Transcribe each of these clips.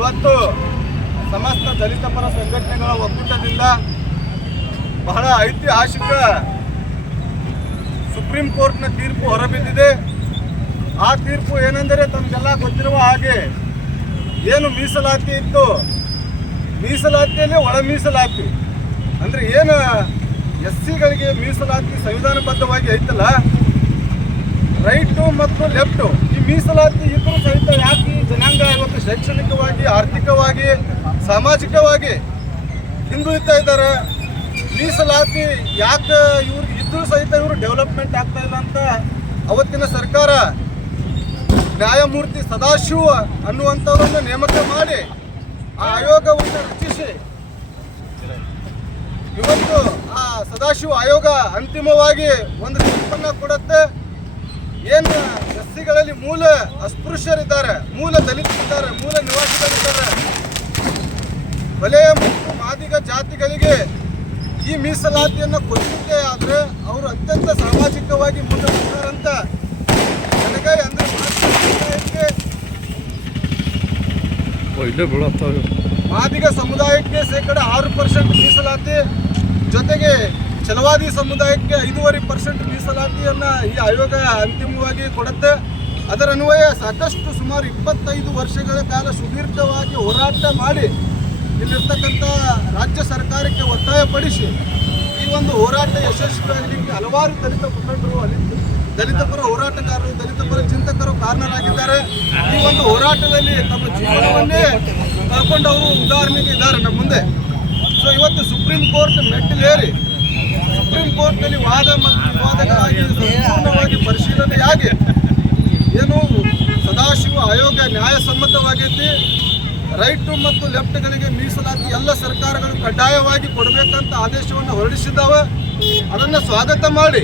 ಇವತ್ತು ಸಮಸ್ತ ದಲಿತ ಪರ ಸಂಘಟನೆಗಳ ಒಕ್ಕೂಟದಿಂದ ಬಹಳ ಐತಿಹಾಸಿಕ ಸುಪ್ರೀಂ ಕೋರ್ಟ್ನ ತೀರ್ಪು ಹೊರಬಿದ್ದಿದೆ. ಆ ತೀರ್ಪು ಏನೆಂದರೆ ತಮಗೆಲ್ಲ ಗೊತ್ತಿರುವ ಹಾಗೆ ಏನು ಮೀಸಲಾತಿ ಇತ್ತು, ಮೀಸಲಾತಿಯಲ್ಲಿ ಒಳ ಮೀಸಲಾತಿ ಅಂದರೆ ಏನು SC-ಗಳಿಗೆ ಮೀಸಲಾತಿ ಸಂವಿಧಾನಬದ್ಧವಾಗಿ ಐತಲ್ಲ, ರೈಟು ಮತ್ತು ಲೆಫ್ಟು, ಈ ಮೀಸಲಾತಿ ಇದ್ರೂ ಸಹಿತ ಯಾಕೆ ಈ ಜನಾಂಗ ಇವತ್ತು ಶೈಕ್ಷಣಿಕವಾಗಿ, ಆರ್ಥಿಕವಾಗಿ, ಸಾಮಾಜಿಕವಾಗಿ ಹಿಂದುಳಿತಾ ಇದ್ದಾರೆ? ಮೀಸಲಾತಿ ಯಾಕೆ ಇವ್ರು ಇದ್ರೂ ಸಹಿತ ಇವರು ಡೆವಲಪ್ಮೆಂಟ್ ಆಗ್ತಾ ಇಲ್ಲ ಅಂತ ಅವತ್ತಿನ ಸರ್ಕಾರ ನ್ಯಾಯಮೂರ್ತಿ ಸದಾಶಿವ ಅನ್ನುವಂಥವರನ್ನು ನೇಮಕ ಮಾಡಿ ಆ ಆಯೋಗವನ್ನು ರಚಿಸಿ ಇವತ್ತು ಆ ಸದಾಶಿವ ಆಯೋಗ ಅಂತಿಮವಾಗಿ ಒಂದು ತೀರ್ಪನ್ನು ಕೊಡುತ್ತೆ. ಏನು SC-ಗಳಲ್ಲಿ ಮೂಲ ಅಸ್ಪೃಶ್ಯರಿದ್ದಾರೆ, ಮೂಲ ದಲಿತರಿದ್ದಾರೆ, ಮೂಲ ನಿವಾಸಿಗಳಿದ್ದಾರೆ, ವಲಯ ಮತ್ತು ಮಾದಿಗ ಜಾತಿಗಳಿಗೆ ಈ ಮೀಸಲಾತಿಯನ್ನು ಕೊಟ್ಟಿದ್ದೇ ಆದರೆ ಅವರು ಅತ್ಯಂತ ಸಾಮಾಜಿಕವಾಗಿ ಮುಂದೆ ಬರ್ತಾರಂತ ನನಗೆ ಅಂದರೆ ಮಾದಿಗ ಸಮುದಾಯಕ್ಕೆ ಶೇಕಡ 6% ಮೀಸಲಾತಿ, ಜೊತೆಗೆ ಛಲವಾದಿ ಸಮುದಾಯಕ್ಕೆ 5.5% ಮೀಸಲಾತಿಯನ್ನು ಈ ಆಯೋಗ ಅಂತಿಮವಾಗಿ ಕೊಡುತ್ತೆ. ಅದರ ಅನ್ವಯ ಸಾಕಷ್ಟು ಸುಮಾರು 25 ವರ್ಷಗಳ ಕಾಲ ಸುದೀರ್ಘವಾಗಿ ಹೋರಾಟ ಮಾಡಿ ಇಲ್ಲಿರ್ತಕ್ಕಂಥ ರಾಜ್ಯ ಸರ್ಕಾರಕ್ಕೆ ಒತ್ತಾಯಪಡಿಸಿ ಈ ಒಂದು ಹೋರಾಟ ಯಶಸ್ವಿಯಾಗಲಿಕ್ಕೆ ಹಲವಾರು ದಲಿತ ಮುಖಂಡರು, ದಲಿತ ಪರ ಹೋರಾಟಗಾರರು, ದಲಿತ ಪರ ಚಿಂತಕರು ಕಾರಣರಾಗಿದ್ದಾರೆ. ಈ ಒಂದು ಹೋರಾಟದಲ್ಲಿ ತಮ್ಮ ಜೀವನವನ್ನೇ ಕಳ್ಕೊಂಡವರು ಉದಾಹರಣೆಗೆ ಇದ್ದಾರೆ ನಮ್ಮ ಮುಂದೆ. ಸೊ ಇವತ್ತು ಸುಪ್ರೀಂ ಕೋರ್ಟ್ ಮೆಟ್ಟಿಲೇರಿ ಸುಪ್ರೀಂ ಕೋರ್ಟ್ನಲ್ಲಿ ವಾದ ಮತ್ತು ವಿವಾದಗಳಾಗಿ ಸಂಪೂರ್ಣವಾಗಿ ಪರಿಶೀಲನೆಯಾಗಿ ಏನು ಸದಾಶಿವ ಆಯೋಗ ನ್ಯಾಯಸಮ್ಮತವಾಗೈತಿ. ರೈಟು ಮತ್ತು ಲೆಫ್ಟ್ಗಳಿಗೆ ಮೀಸಲಾತಿ ಎಲ್ಲ ಸರ್ಕಾರಗಳು ಕಡ್ಡಾಯವಾಗಿ ಕೊಡಬೇಕಂತ ಆದೇಶವನ್ನು ಹೊರಡಿಸಿದ್ದಾವೆ. ಅದನ್ನು ಸ್ವಾಗತ ಮಾಡಿ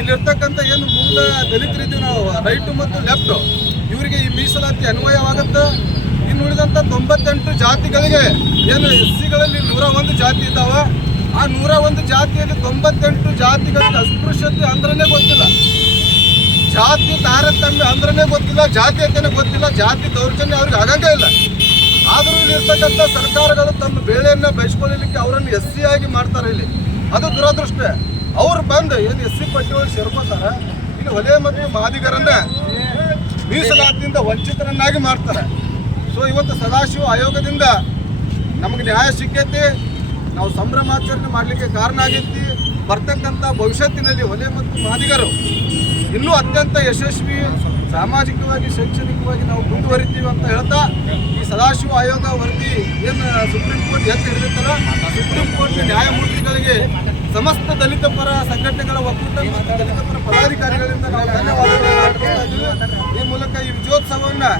ಇಲ್ಲಿರ್ತಕ್ಕಂಥ ಏನು ಮೂಲ ದಲಿತರಿದ್ದೀವಿ ನಾವು, ರೈಟು ಮತ್ತು ಲೆಫ್ಟು, ಇವರಿಗೆ ಈ ಮೀಸಲಾತಿ ಅನ್ವಯವಾಗುತ್ತೆ. ಇನ್ನು ಉಳಿದಂಥ 98 ಜಾತಿಗಳಿಗೆ ಏನು SC-ಗಳಲ್ಲಿ 101 ಜಾತಿ ಇದ್ದಾವೆ. ಆ 101 ಜಾತಿಯಲ್ಲಿ 98 ಜಾತಿಗಳಿಗೆ ಅಸ್ಪೃಶ್ಯತೆ ಅಂದ್ರೇ ಗೊತ್ತಿಲ್ಲ, ಜಾತಿ ತಾರತಮ್ಯ ಅಂದ್ರೇ ಗೊತ್ತಿಲ್ಲ, ಜಾತೀಯತೆನೇ ಗೊತ್ತಿಲ್ಲ, ಜಾತಿ ದೌರ್ಜನ್ಯ ಅವ್ರಿಗೆ ಆಗಂಗೇ ಇಲ್ಲ. ಆದರೂ ಇಲ್ಲಿರ್ತಕ್ಕಂಥ ಸರ್ಕಾರಗಳು ತಮ್ಮ ಬೇಳೆಯನ್ನು ಬಯಸ್ಕೊಳ್ಳಲಿಕ್ಕೆ ಅವರನ್ನು SC ಆಗಿ ಮಾಡ್ತಾರೆ. ಇಲ್ಲಿ ಅದು ದುರದೃಷ್ಟ. ಅವ್ರು ಬಂದು ಏನು SC ಪಟ್ಟಿಯೊಳಗೆ ಸೇರ್ಕೋತಾರೆ, ಇಲ್ಲಿ ವಲಯ ಮತ್ತು ಮಾದಿಗರನ್ನ ಮೀಸಲಾತಿಯಿಂದ ವಂಚಿತರನ್ನಾಗಿ ಮಾಡ್ತಾರೆ. ಸೊ ಇವತ್ತು ಸದಾಶಿವ ಆಯೋಗದಿಂದ ನಮಗೆ ನ್ಯಾಯ ಸಿಕ್ಕೈತಿ, ನಾವು ಸಂಭ್ರಮಾಚರಣೆ ಮಾಡಲಿಕ್ಕೆ ಕಾರಣ ಆಗೈತಿ. ಬರ್ತಕ್ಕಂಥ ಭವಿಷ್ಯತ್ತಿನಲ್ಲಿ ವಲಯ ಮತ್ತು ಮಾದಿಗರು ಇನ್ನೂ ಅತ್ಯಂತ ಯಶಸ್ವಿ ಸಾಮಾಜಿಕವಾಗಿ, ಶೈಕ್ಷಣಿಕವಾಗಿ ನಾವು ಮುಂದುವರಿತೀವಿ ಅಂತ ಹೇಳ್ತಾ ಈ ಸದಾಶಿವ ಆಯೋಗ ವರದಿ ಏನು ಸುಪ್ರೀಂ ಕೋರ್ಟ್ ಎತ್ತಿ ಹಿಡಿದಿತ್ತಲ್ಲ, ಸುಪ್ರೀಂ ಕೋರ್ಟ್ ನ್ಯಾಯಮೂರ್ತಿಗಳಿಗೆ ಸಮಸ್ತ ದಲಿತ ಪರ ಸಂಘಟನೆಗಳ ಒಕ್ಕೂಟ ಮತ್ತು ದಲಿತ ಪರ ಪದಾಧಿಕಾರಿಗಳಿಂದ ನಾವು ಧನ್ಯವಾದಗಳನ್ನು ಅರ್ಪಿಸ್ತಾ ಇದ್ದೀವಿ. ಈ ಮೂಲಕ ಈ ವಿಜಯೋತ್ಸವವನ್ನು